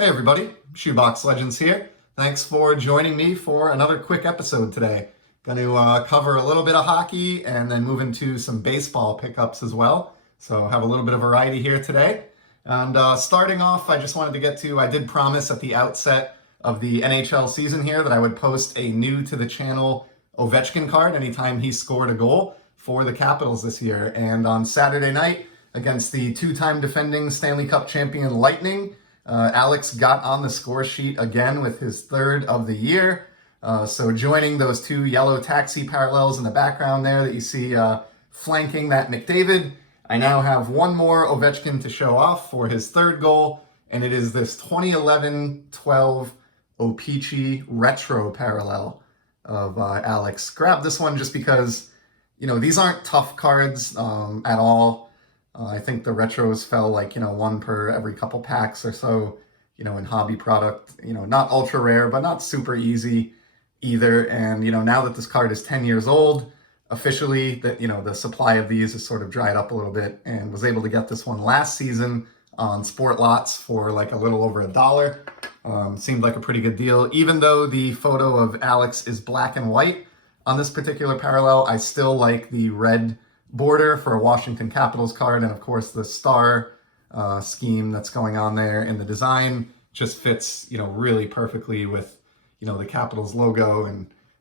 Hey everybody, Shoebox Legends here. Thanks for joining me for another quick episode today. Going to cover a little bit of hockey and then move into some baseball pickups as well. So have a little bit of variety here today. And starting off, I just wanted to get to, I did promise at the outset of the NHL season here that I would post a new to the channel Ovechkin card anytime he scored a goal for the Capitals this year. And on Saturday night against the two-time defending Stanley Cup champion Lightning, Alex got on the score sheet again with his third of the year. So joining those two yellow taxi parallels in the background there that you see flanking that McDavid, I now have one more Ovechkin to show off for his third goal, and it is this 2011-12 O-Pee-Chee retro parallel of Alex. Grabbed this one just because, you know, these aren't tough cards at all. I think the retros fell like, one per every couple packs or so, in hobby product, not ultra rare, but not super easy either. And, now that this card is 10 years old, officially that, the supply of these is sort of dried up a little bit, and was able to get this one last season on Sport Lots for like a little over $1. Seemed like a pretty good deal. Even though the photo of Alex is black and white on this particular parallel, I still like the red border for a Washington Capitals card, and of course the star scheme that's going on there in the design just fits, really perfectly with, the Capitals logo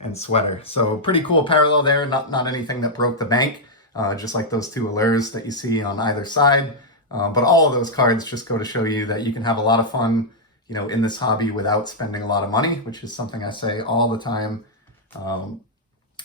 and sweater. So pretty cool parallel there. Not anything that broke the bank, just like those two allures that you see on either side. But all of those cards just go to show you that you can have a lot of fun, in this hobby without spending a lot of money, which is something I say all the time.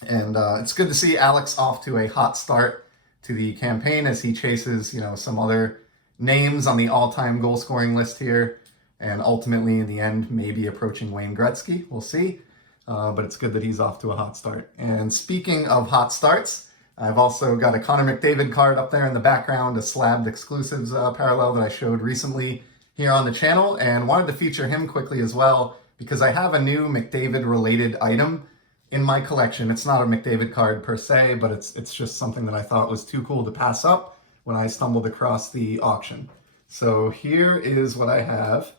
And it's good to see Alex off to a hot start to the campaign as he chases, some other names on the all-time goal scoring list here. And ultimately, in the end, maybe approaching Wayne Gretzky. We'll see. But it's good that he's off to a hot start. And speaking of hot starts, I've also got a Connor McDavid card up there in the background, a Slabbed Exclusives parallel that I showed recently here on the channel. And wanted to feature him quickly as well, because I have a new McDavid-related item in my collection. It's not a McDavid card per se, but it's just something that I thought was too cool to pass up when I stumbled across the auction. So here is what I have.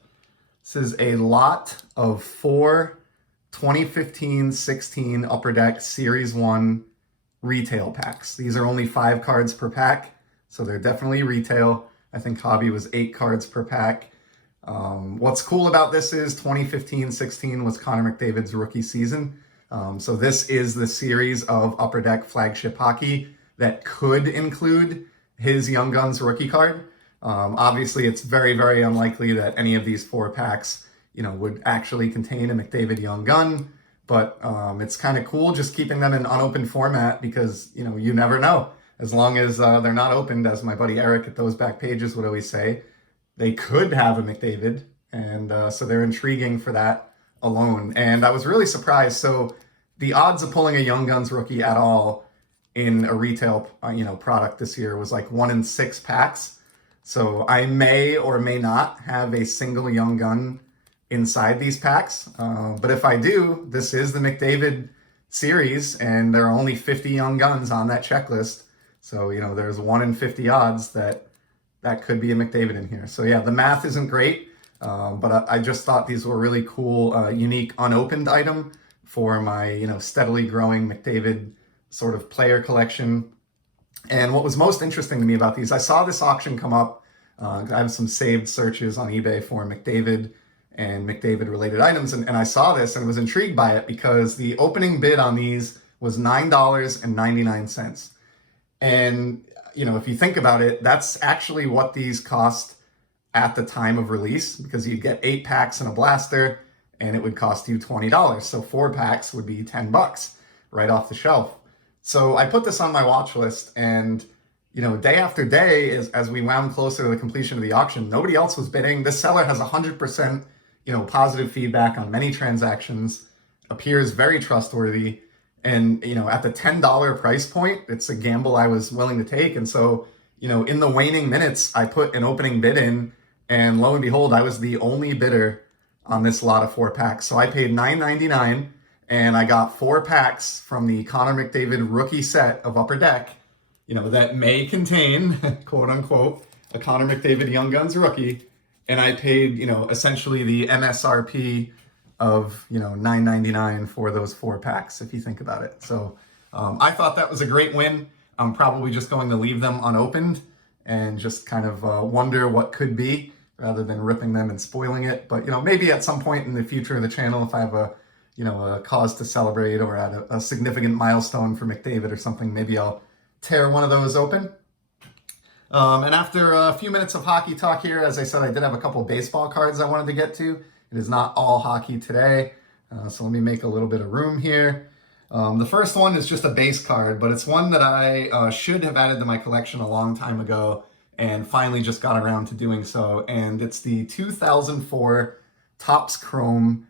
This is a lot of 4 2015-16 Upper Deck Series 1 retail packs. These are only 5 cards per pack, so they're definitely retail. I think hobby was 8 cards per pack. What's cool about this is 2015-16 was Connor McDavid's rookie season. So this is the series of Upper Deck flagship hockey that could include his Young Guns rookie card. Obviously, it's very, very unlikely that any of these 4 packs, would actually contain a McDavid Young Gun. But it's kind of cool just keeping them in unopened format because, you never know. As long as they're not opened, as my buddy Eric at Those Back Pages would always say, they could have a McDavid. And so they're intriguing for that alone. And I was really surprised. So the odds of pulling a Young Guns rookie at all in a retail, product this year was like 1 in 6 packs. So I may or may not have a single Young Gun inside these packs. But if I do, this is the McDavid series, and there are only 50 Young Guns on that checklist. So, there's 1 in 50 odds that could be a McDavid in here. So yeah, the math isn't great. But I just thought these were really cool, unique, unopened item for my, steadily growing McDavid sort of player collection. And what was most interesting to me about these, I saw this auction come up. I have some saved searches on eBay for McDavid and McDavid-related items, and I saw this and was intrigued by it because the opening bid on these was $9.99. And, if you think about it, that's actually what these cost at the time of release, because you'd get 8 packs in a blaster and it would cost you $20. So 4 packs would be $10 right off the shelf. So I put this on my watch list, and, day after day, as we wound closer to the completion of the auction, nobody else was bidding. This seller has 100%, positive feedback on many transactions, appears very trustworthy. And, at the $10 price point, it's a gamble I was willing to take. And so, in the waning minutes, I put an opening bid in, and lo and behold, I was the only bidder on this lot of 4 packs. So I paid $9.99, and I got 4 packs from the Connor McDavid rookie set of Upper Deck, that may contain, quote unquote, a Connor McDavid Young Guns rookie. and I paid, essentially the MSRP of, $9.99 for those 4 packs, if you think about it. So I thought that was a great win. I'm probably just going to leave them unopened and just kind of wonder what could be rather than ripping them and spoiling it. But, maybe at some point in the future of the channel, if I have a cause to celebrate or at a significant milestone for McDavid or something, maybe I'll tear one of those open. And after a few minutes of hockey talk here, as I said, I did have a couple baseball cards I wanted to get to. It is not all hockey today, so let me make a little bit of room here. The first one is just a base card, but it's one that I should have added to my collection a long time ago and finally just got around to doing so. And it's the 2004 Topps Chrome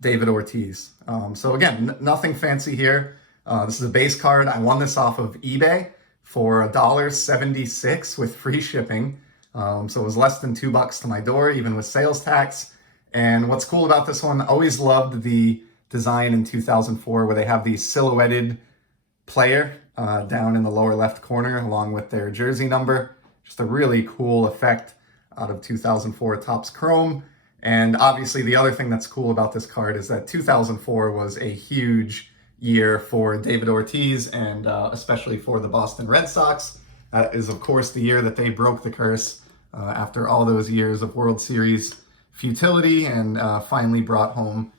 David Ortiz. So again, nothing fancy here. This is a base card. I won this off of eBay for $1.76 with free shipping. So it was less than $2 to my door, even with sales tax. And what's cool about this one, I always loved the design in 2004 where they have the silhouetted player down in the lower left corner along with their jersey number. Just a really cool effect out of 2004 Topps Chrome. And obviously the other thing that's cool about this card is that 2004 was a huge year for David Ortiz and especially for the Boston Red Sox. That is, of course, the year that they broke the curse after all those years of World Series futility and finally brought home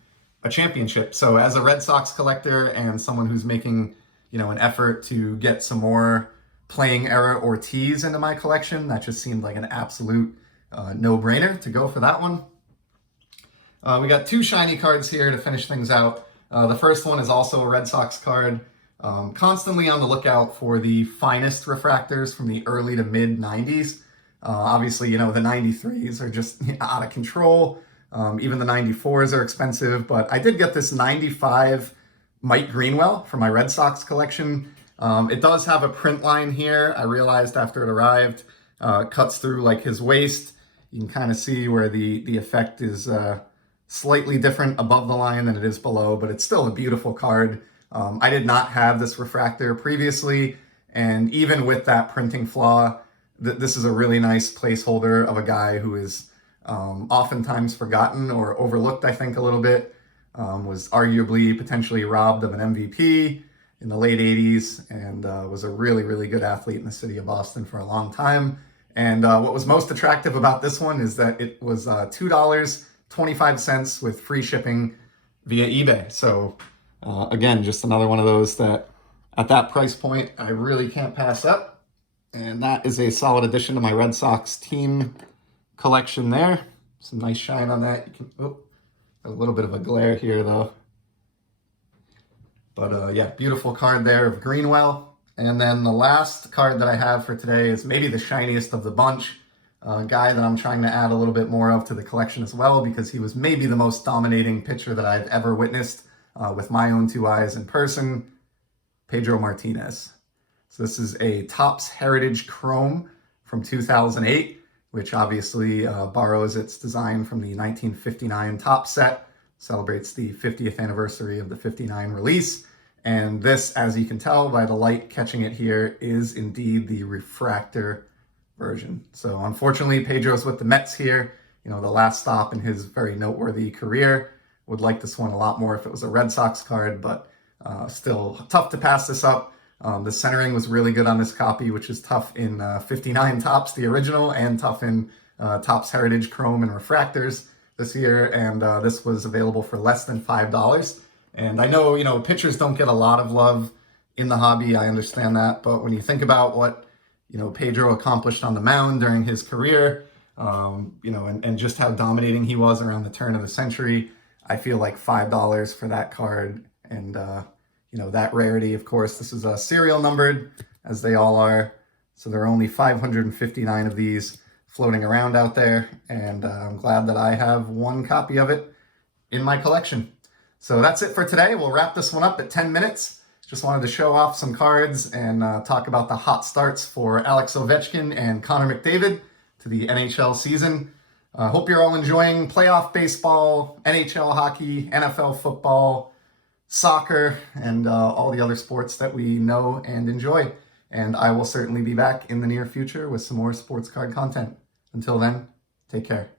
a championship. So as a Red Sox collector and someone who's making, an effort to get some more playing era Ortiz into my collection, that just seemed like an absolute no-brainer to go for that one. We got 2 shiny cards here to finish things out. The first one is also a Red Sox card. Constantly on the lookout for the finest refractors from the early to mid 90s. Obviously, the 93s are just out of control. Even the 94s are expensive, but I did get this 95 Mike Greenwell for my Red Sox collection. It does have a print line here. I realized after it arrived, cuts through like his waist. You can kind of see where the effect is slightly different above the line than it is below, but it's still a beautiful card. I did not have this refractor previously, and even with that printing flaw, this is a really nice placeholder of a guy who is oftentimes forgotten or overlooked, I think, a little bit. Was arguably potentially robbed of an MVP in the late 80s and was a really, really good athlete in the city of Boston for a long time. And what was most attractive about this one is that it was $2.25 with free shipping via eBay. So again, just another one of those that at that price point, I really can't pass up. And that is a solid addition to my Red Sox team collection there. Some nice shine on that. You can, a little bit of a glare here though. But yeah, beautiful card there of Greenwell. And then the last card that I have for today is maybe the shiniest of the bunch. A guy that I'm trying to add a little bit more of to the collection as well, because he was maybe the most dominating pitcher that I've ever witnessed with my own 2 eyes in person, Pedro Martinez. So this is a Topps Heritage Chrome from 2008, which obviously borrows its design from the 1959 Topps set, celebrates the 50th anniversary of the 59 release. And this, as you can tell by the light catching it here, is indeed the refractor version. So unfortunately, Pedro's with the Mets here, the last stop in his very noteworthy career. Would like this one a lot more if it was a Red Sox card, but still tough to pass this up. The centering was really good on this copy, which is tough in 59 Topps, the original, and tough in Topps Heritage Chrome and Refractors this year. And this was available for less than $5. And I know, pitchers don't get a lot of love in the hobby. I understand that. But when you think about what, Pedro accomplished on the mound during his career, and just how dominating he was around the turn of the century, I feel like $5 for that card and, that rarity, of course. This is serial numbered, as they all are. So there are only 559 of these floating around out there. And I'm glad that I have one copy of it in my collection. So that's it for today. We'll wrap this one up at 10 minutes. Just wanted to show off some cards and talk about the hot starts for Alex Ovechkin and Connor McDavid to the NHL season. Hope you're all enjoying playoff baseball, NHL hockey, NFL football, soccer, and all the other sports that we know and enjoy. And I will certainly be back in the near future with some more sports card content. Until then, take care.